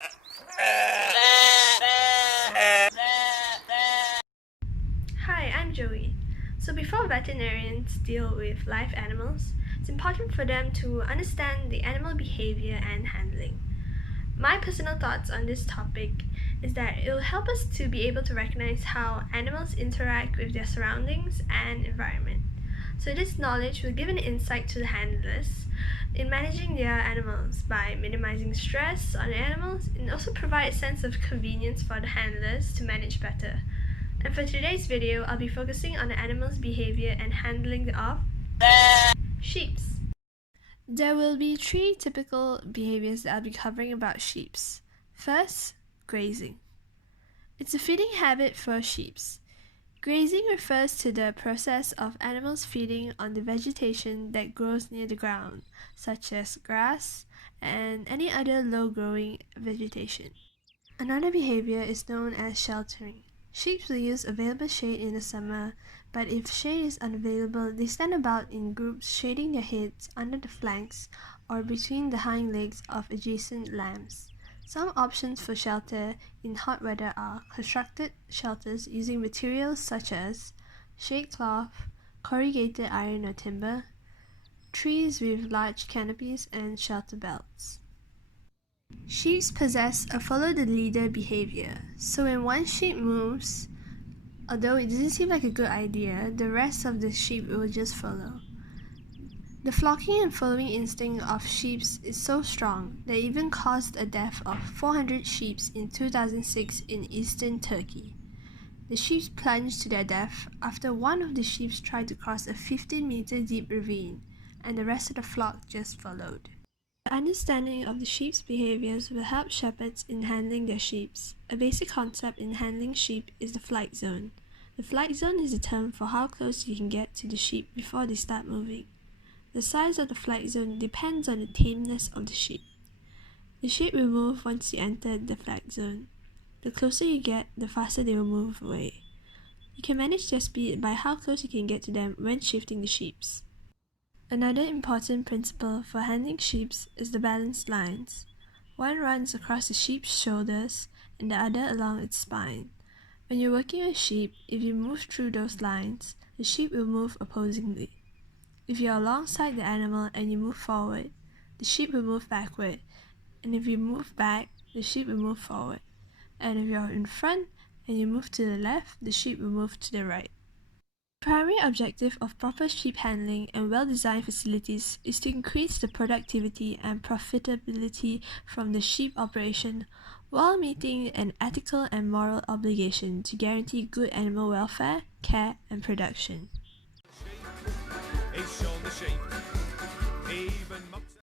Hi, I'm Joey. So before veterinarians deal with live animals, it's important for them to understand the animal behavior and handling. My personal thoughts on this topic is that it will help us to be able to recognize how animals interact with their surroundings and environment. So this knowledge will give an insight to the handlers in managing their animals by minimizing stress on the animals and also provide a sense of convenience for the handlers to manage better. And for today's video, I'll be focusing on the animal's behavior and handling of sheeps. There will be three typical behaviors that I'll be covering about sheeps. First, grazing. It's a feeding habit for sheeps. Grazing refers to the process of animals feeding on the vegetation that grows near the ground, such as grass and any other low-growing vegetation. Another behavior is known as sheltering. Sheep will use available shade in the summer, but if shade is unavailable, they stand about in groups shading their heads under the flanks or between the hind legs of adjacent lambs. Some options for shelter in hot weather are constructed shelters using materials such as shade cloth, corrugated iron or timber, trees with large canopies, and shelter belts. Sheep possess a follow-the-leader behavior, so when one sheep moves, although it doesn't seem like a good idea, the rest of the sheep will just follow. The flocking and following instinct of sheep is so strong that it even caused a death of 400 sheep in 2006 in eastern Turkey. The sheep plunged to their death after one of the sheep tried to cross a 15-meter deep ravine, and the rest of the flock just followed. The understanding of the sheep's behaviors will help shepherds in handling their sheep. A basic concept in handling sheep is the flight zone. The flight zone is a term for how close you can get to the sheep before they start moving. The size of the flight zone depends on the tameness of the sheep. The sheep will move once you enter the flight zone. The closer you get, the faster they will move away. You can manage their speed by how close you can get to them when shifting the sheep. Another important principle for handling sheep is the balanced lines. One runs across the sheep's shoulders and the other along its spine. When you're working with sheep, if you move through those lines, the sheep will move opposingly. If you're alongside the animal and you move forward, the sheep will move backward. And if you move back, the sheep will move forward. And if you're in front and you move to the left, the sheep will move to the right. The primary objective of proper sheep handling and well-designed facilities is to increase the productivity and profitability from the sheep operation while meeting an ethical and moral obligation to guarantee good animal welfare, care, and production.